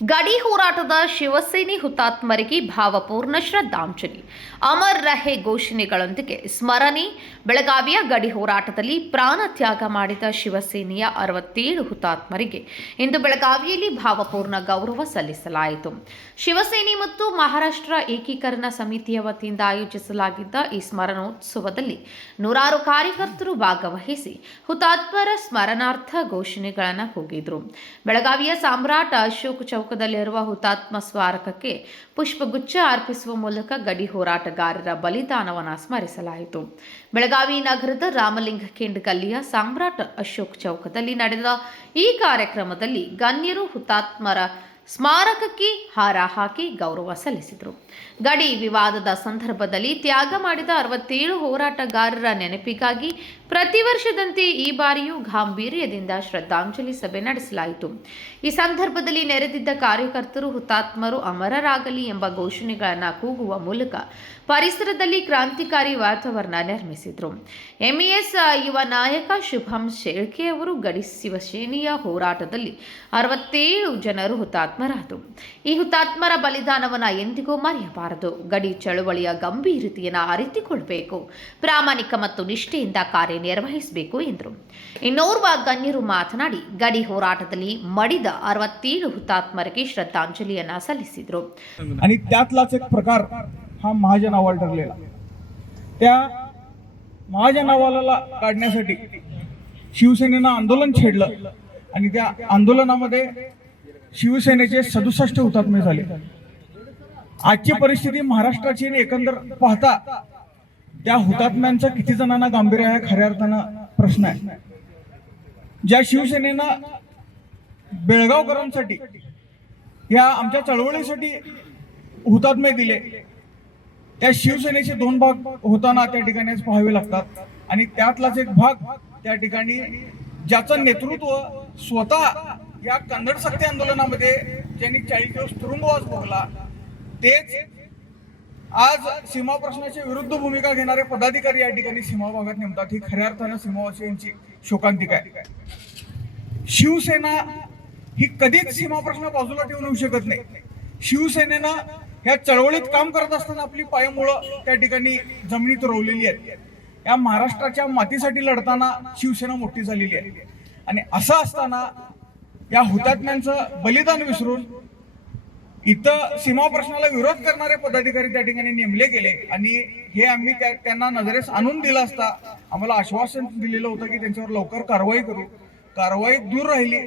ಗಡಿ ಹೋರಾಟದ ಶಿವಸೇನೆ ಹುತಾತ್ಮರಿಗೆ ಭಾವಪೂರ್ಣ ಶ್ರದ್ಧಾಂಜಲಿ. ಅಮರ್ ರಹೆ ಘೋಷಣೆಗಳೊಂದಿಗೆ ಸ್ಮರಣೆ. ಬೆಳಗಾವಿಯ ಗಡಿ ಹೋರಾಟದಲ್ಲಿ ಪ್ರಾಣ ತ್ಯಾಗ ಮಾಡಿದ ಶಿವಸೇನೆಯ 67 ಹುತಾತ್ಮರಿಗೆ ಇಂದು ಬೆಳಗಾವಿಯಲ್ಲಿ ಭಾವಪೂರ್ಣ ಗೌರವ ಸಲ್ಲಿಸಲಾಯಿತು. ಶಿವಸೇನೆ ಮತ್ತು ಮಹಾರಾಷ್ಟ್ರ ಏಕೀಕರಣ ಸಮಿತಿಯ ವತಿಯಿಂದ ಆಯೋಜಿಸಲಾಗಿದ್ದ ಈ ಸ್ಮರಣೋತ್ಸವದಲ್ಲಿ ನೂರಾರು ಕಾರ್ಯಕರ್ತರು ಭಾಗವಹಿಸಿ ಹುತಾತ್ಮರ ಸ್ಮರಣಾರ್ಥ ಘೋಷಣೆಗಳನ್ನು ಕೂಗಿದರು. ಬೆಳಗಾವಿಯ ಸಾಮ್ರಾಟ್ ಅಶೋಕ್ ಚೌಕದಲ್ಲಿರುವ ಹುತಾತ್ಮ ಸ್ಮಾರಕಕ್ಕೆ ಪುಷ್ಪಗುಚ್ಛ ಅರ್ಪಿಸುವ ಮೂಲಕ ಗಡಿ ಹೋರಾಟಗಾರರ ಬಲಿದಾನವನ್ನು ಸ್ಮರಿಸಲಾಯಿತು. ಬೆಳಗಾವಿ ನಗರದ ರಾಮಲಿಂಗಖೇಡ್ ಗಲ್ಲಿಯ ಸಾಮ್ರಾಟ್ ಅಶೋಕ್ ಚೌಕದಲ್ಲಿ ನಡೆದ ಈ ಕಾರ್ಯಕ್ರಮದಲ್ಲಿ ಗಣ್ಯರು ಹುತಾತ್ಮರ ಸ್ಮಾರಕಕ್ಕೆ ಹಾರ ಹಾಕಿ ಗೌರವ ಸಲ್ಲಿಸಿದರು. ಗಡಿ ವಿವಾದದ ಸಂದರ್ಭದಲ್ಲಿ ತ್ಯಾಗ ಮಾಡಿದ 67 ಹೋರಾಟಗಾರರ ನೆನಪಿಗಾಗಿ ಪ್ರತಿ ವರ್ಷದಂತೆ ಈ ಬಾರಿಯೂ ಗಾಂಭೀರ್ಯದಿಂದ ಶ್ರದ್ಧಾಂಜಲಿ ಸಭೆ ನಡೆಸಲಾಯಿತು. ಈ ಸಂದರ್ಭದಲ್ಲಿ ನೆರೆದಿದ್ದ ಕಾರ್ಯಕರ್ತರು ಹುತಾತ್ಮರು ಅಮರರಾಗಲಿ ಎಂಬ ಘೋಷಣೆಗಳನ್ನು ಕೂಗುವ ಮೂಲಕ ಪರಿಸರದಲ್ಲಿ ಕ್ರಾಂತಿಕಾರಿ ವಾತಾವರಣ ನಿರ್ಮಿಸಿದರು. ಎಂಇಎಸ್ ಯುವ ನಾಯಕ ಶುಭಂ ಶೇಳ್ಕೆ ಅವರು ಗಡಿ ಶಿವಸೇನೆಯ ಹೋರಾಟದಲ್ಲಿ 67 ಜನರು ಹುತಾತ್ಮರಾದರು. ಈ ಹುತಾತ್ಮರ ಬಲಿದಾನವನ್ನು ಎಂದಿಗೂ ಮರೆಯಬಾರದು. ಗಡಿ ಚಳವಳಿಯ ಗಂಭೀರತೆಯನ್ನು ಅರಿತುಕೊಳ್ಳಬೇಕು, ಪ್ರಾಮಾಣಿಕ ಮತ್ತು ನಿಷ್ಠೆಯಿಂದ ಕಾರ್ಯನಿರ್ವಹಿಸಬೇಕು ಎಂದರು. ಇನ್ನೋರ್ವ ಗಣ್ಯರು ಮಾತನಾಡಿ ಗಡಿ ಹೋರಾಟದಲ್ಲಿ ಮಡಿದ 67 ಹುತಾತ್ಮರಿಗೆ श्रद्धांजलींना सल्लिसिದ್ರು. आणि त्यातलाच एक प्रकार हा महाजन अहवाल ठरलेला. त्या महाजन अहवालाला काढण्यासाठी शिवसेनेनं आंदोलन छेडलं आणि त्या आंदोलनामध्ये शिवसेनेचे 67 हुतात्मे झाले. आजची परिस्थिती महाराष्ट्राची एकंदर पाहता त्या हुतात्म्यांचा किती जणांना गांभीर्य आहे खऱ्या अर्थानं प्रश्न आहे. ज्या शिवसेनेनं बेळगावकरांसाठी या आमच्या चळवळीसाठी हुतात्मे दिले, त्या शिवसेनेचे 2 भाग होताना त्या ठिकाणीच पाहावे लागतात. आणि त्यातलाच एक भाग त्या ठिकाणी ज्याचं नेतृत्व स्वतः या कन्नड सक्ती आंदोलनामध्ये ज्यांनी 40 दिवस तुरुंगवास भोगला, तेच आज सीमा प्रश्नाच्या विरुद्ध भूमिका घेणारे पदाधिकारी या ठिकाणी सीमा भागात नेमतात. ही खऱ्या अर्थानं सीमावासियांची शोकांतिका आहे. शिवसेना ही कधीच सीमा प्रश्न बाजूला ठेवून येऊ शकत नाही. शिवसेनेनं या चळवळीत काम करत असताना आपली पायमुळं त्या ठिकाणी जमिनीत रोवलेली आहेत. या महाराष्ट्राच्या मातीसाठी लढताना शिवसेना मोठी झालेली आहे. आणि असं असताना या हुतात्म्यांचं बलिदान विसरून इथं सीमा प्रश्नाला विरोध करणारे पदाधिकारी त्या ठिकाणी नेमले गेले. आणि हे आम्ही त्यांना नजरेस आणून दिलं असता आम्हाला आश्वासन दिलेलं होतं की त्यांच्यावर लवकर कारवाई करू. कारवाई दूर राहिली.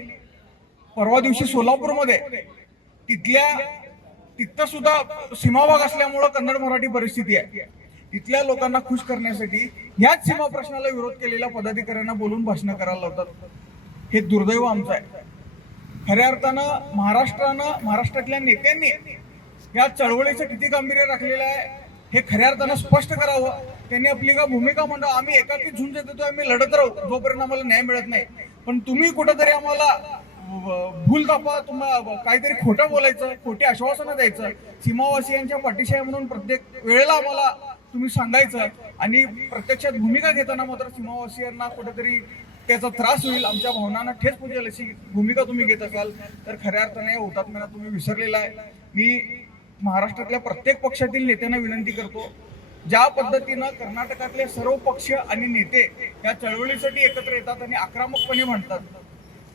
परवा दिवशी सोलापूरमध्ये तिथं सुद्धा सीमा भाग असल्यामुळं कन्नड मराठी परिस्थिती आहे. तिथल्या लोकांना खुश करण्यासाठी याच सीमा प्रश्नाला विरोध केलेल्या पदाधिकाऱ्यांना बोलून भाषणं करायला लावतात. हे दुर्दैव आमचं आहे. खऱ्या अर्थानं महाराष्ट्रातल्या नेत्यांनी या चळवळीचं किती गांभीर्य राखलेलं आहे हे खऱ्या अर्थानं स्पष्ट करावं. त्यांनी आपली का भूमिका म्हणतो आम्ही एकाकी झुंज देतो, आम्ही लढत राहू जोपर्यंत आम्हाला न्याय मिळत नाही. पण तुम्ही कुठंतरी आम्हाला भूल तापा, तुम्हाला काहीतरी खोटं बोलायचं, खोटी आश्वासनं द्यायचं, सीमावासियांच्या पाठीशी आहे म्हणून प्रत्येक वेळेला आम्हाला तुम्ही सांगायचं आणि प्रत्यक्षात भूमिका घेताना मात्र सीमावासियांना कुठेतरी त्याचा त्रास होईल, आमच्या भावनांना ठेच पोहोचेल अशी भूमिका तुम्ही घेत असाल तर खऱ्या अर्थाने या हुतात्म्यांना तुम्ही विसरलेला आहे. मी महाराष्ट्रातल्या प्रत्येक पक्षातील नेत्यांना विनंती करतो, ज्या पद्धतीनं कर्नाटकातले सर्व पक्ष आणि नेते या चळवळीसाठी एकत्र येतात आणि आक्रमकपणे म्हणतात,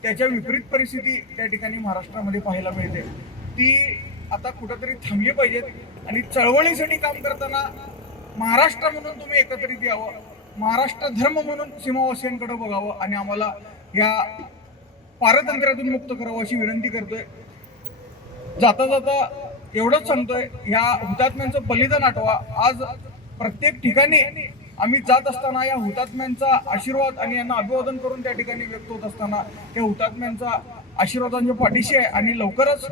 त्याच्या विपरीत परिस्थिती त्या ठिकाणी महाराष्ट्रामध्ये पाहायला मिळते. ती आता कुठंतरी थांबली पाहिजेत. आणि चळवळीसाठी काम करताना महाराष्ट्र म्हणून तुम्ही एकत्रित यावं, महाराष्ट्र धर्म म्हणून सीमावासियांकडे बघावं आणि आम्हाला या पारतंत्र्यातून मुक्त करावं अशी विनंती करतोय. जाता जाता एवढंच सांगतोय, ह्या हुतात्म्यांचं बलिदान आठवा. आज प्रत्येक ठिकाणी आम्ही जात असताना या हुतात्म्यांचा आशीर्वाद आणि यांना अभिवादन करून त्या ठिकाणी व्यक्त होत असताना त्या हुतात्म्यांचा आशीर्वादांच्या पाठीशी आहे. आणि लवकरच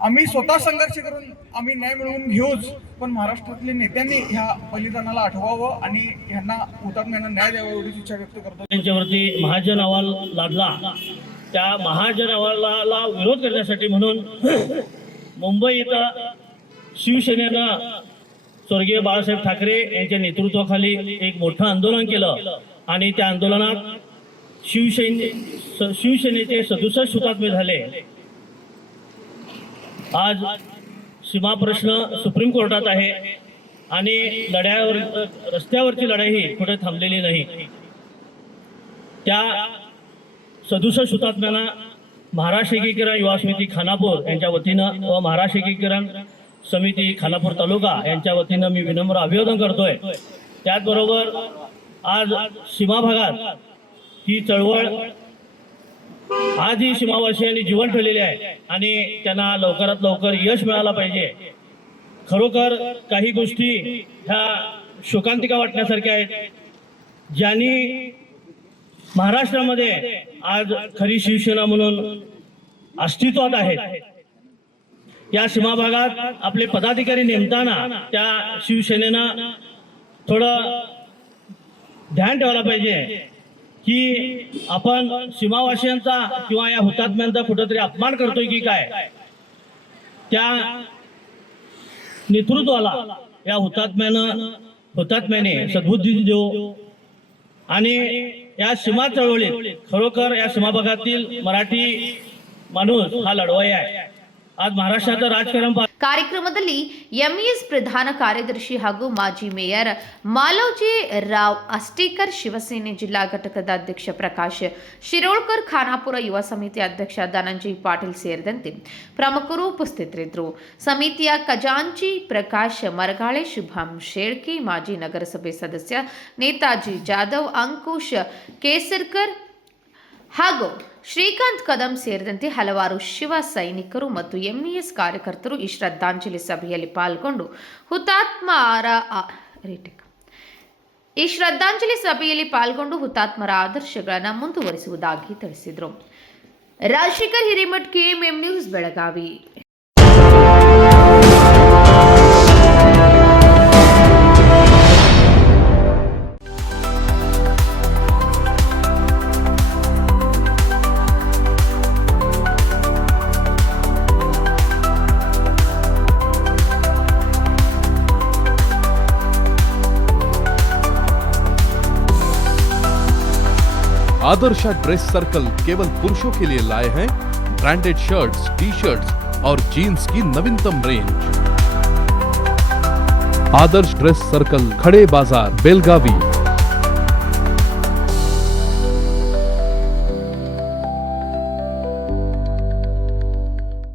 आम्ही स्वतः संघर्ष करून आम्ही न्याय मिळवून घेऊच, पण महाराष्ट्रातल्या नेत्यांनी ह्या बलिदानाला आठवावं आणि ह्यांना हुतात्म्यांना न्याय द्यावा एवढीच इच्छा व्यक्त करतो. त्यांच्यावरती महाजन अहवाल लादला. त्या महाजन अहवालाला विरोध करण्यासाठी म्हणून मुंबई इथं शिवसेनेनं स्वर्गीय बाळासाहेब ठाकरे यांच्या नेतृत्वाखाली एक मोठं आंदोलन केलं आणि त्या आंदोलनात शिवसेनेचे 67 हुतात्मे झाले. आज सीमा प्रश्न सुप्रीम कोर्टात आहे आणि रस्त्यावरची लढाई कुठे थांबलेली नाही. त्या 67 हुतात्म्यांना महाराष्ट्र एकीकरण युवा समिती खानापूर यांच्या वतीनं व महाराष्ट्र एकीकरण समिती खानापूर तालुका यांच्या वतीनं मी विनम्र अभिवादन करतोय. त्याचबरोबर आज सीमा भागात ही चळवळ आजही सीमावासियांनी जीवन ठेवलेले आहे आणि त्यांना लवकरात लवकर यश मिळालं पाहिजे. खरोखर काही गोष्टी ह्या शोकांतिका वाटण्यासारख्या आहेत. ज्यांनी महाराष्ट्रामध्ये आज खरी शिवसेना म्हणून अस्तित्वात आहेत, या सीमा भागात आपले पदाधिकारी नेमताना त्या शिवसेनेनं थोडं ध्यान ठेवायला पाहिजे की आपण सीमावासियांचा किंवा या हुतात्म्यांचा कुठेतरी अपमान करतोय की काय. त्या नेतृत्वाला या हुतात्म्याने सद्बुद्धी देऊ आणि या सीमा चळवळीत खरोखर या सीमा भागातील मराठी माणूस हा लढवाई आहे. आज महाराष्ट्राचं राजकारण ಕಾರ್ಯಕ್ರಮದಲ್ಲಿ ಎಂಇಎಸ್ ಪ್ರಧಾನ ಕಾರ್ಯದರ್ಶಿ ಹಾಗೂ ಮಾಜಿ ಮೇಯರ್ ಮಾಲವಜಿ ರಾವ್ ಅಷ್ಟೇಕರ್, ಶಿವಸೇನೆ ಜಿಲ್ಲಾ ಘಟಕದ ಅಧ್ಯಕ್ಷ ಪ್ರಕಾಶ್ ಶಿರೋಳ್ಕರ್, ಖಾನಾಪುರ ಯುವ ಸಮಿತಿ ಅಧ್ಯಕ್ಷ ಧನಂಜಯ್ ಪಾಟೀಲ್ ಸೇರಿದಂತೆ ಪ್ರಮುಖರು ಉಪಸ್ಥಿತರಿದ್ದರು. ಸಮಿತಿಯ ಖಜಾಂಚಿ ಪ್ರಕಾಶ್ ಮರಗಾಳೆ, ಶುಭಂ ಶೇಳ್ಕೆ, ಮಾಜಿ ನಗರಸಭೆ ಸದಸ್ಯ ನೇತಾಜಿ ಜಾಧವ್, ಅಂಕುಶ್ ಕೇಸರ್ಕರ್ ಹಾಗೂ ಶ್ರೀಕಾಂತ್ ಕದಂ ಸೇರಿದಂತೆ ಹಲವಾರು ಶಿವ ಸೈನಿಕರು ಮತ್ತು ಎಂಇಎಸ್ ಕಾರ್ಯಕರ್ತರು ಈ ಶ್ರದ್ಧಾಂಜಲಿ ಸಭೆಯಲ್ಲಿ ಪಾಲ್ಗೊಂಡು ಹುತಾತ್ಮರ ಆದರ್ಶಗಳನ್ನು ಮುಂದುವರಿಸುವುದಾಗಿ ತಿಳಿಸಿದರು. Rajashekhar Hiremath, KMM news, Belagavi. Adarsha dress circle केवल पुरुषों के लिए लाए हैं ब्रांडेड शर्ट्स, टी शर्ट्स और जीन्स की नवीनतम रेंज. आदर्श ड्रेस सर्कल, खड़े बाजार, बेलगावी.